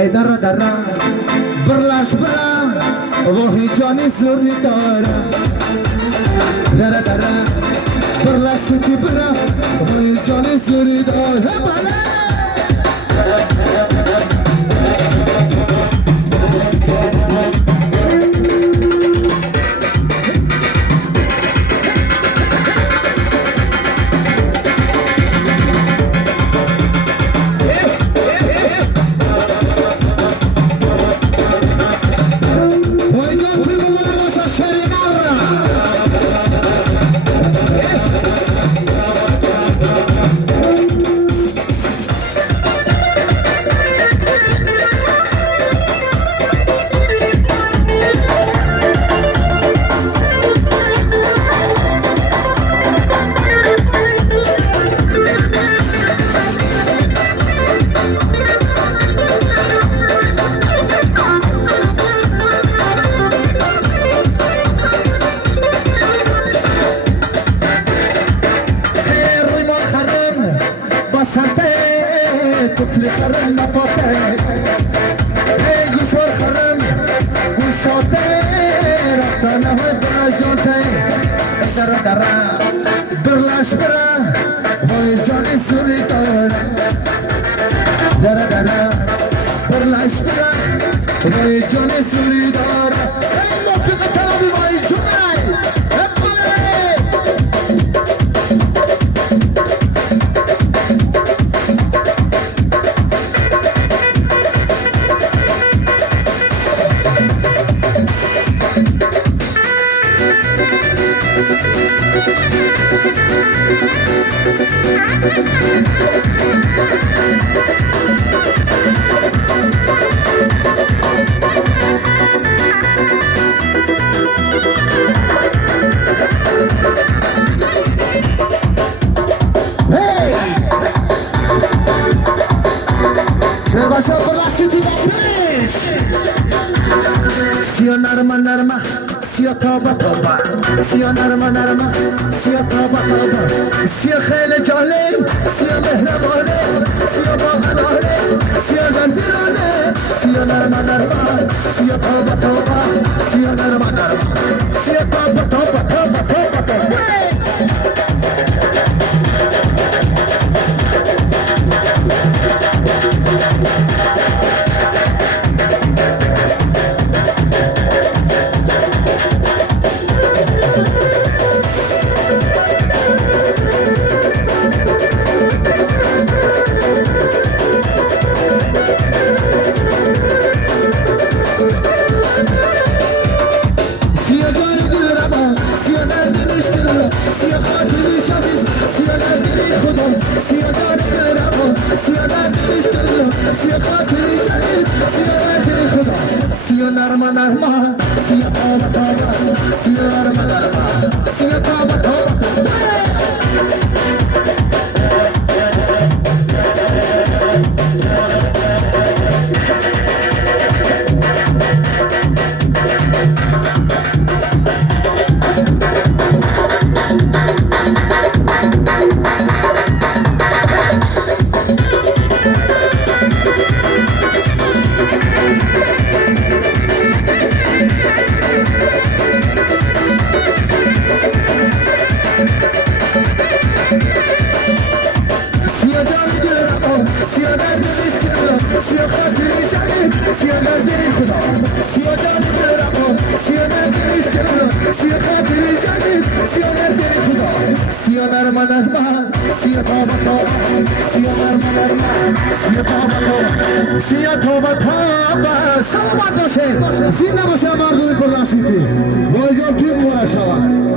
اداره داره برلاش برا وحی جانی سوری داره داره داره برلاش سوری برا وحی جانی سوری داره بله طفل خرم نپاته ای گوشور خرم گوشاته رفتانه های براجانته اداره داره برلاش برا وای جانی سوری داره داره داره برلاش برا وای جانی سوری داره ای موسیقی طلبی وای جانی سیا نرمه نرمه سیا تابه تابه سیا نرمه نرمه سیا تابه تابه سیا خیلی جالب سیا مهربانه سیا باغنانه سیا زنجیرانه سیا نرمه نرمه سیا تابه تابه سیا نرمه نرمه سیا تابه تابه تابه تابه تابه سیا نرمه نرمه سیا تابه تابه سیا نرمه نرمه سیا تابه تابه سیا نرمه نرمه سیا تابه تابه سیا نرمه نرمه سیا تابه تابه سیا تابه تابه سلامت باشید زنده باشه مردم پرنشیدی وای جان توی مبارک شود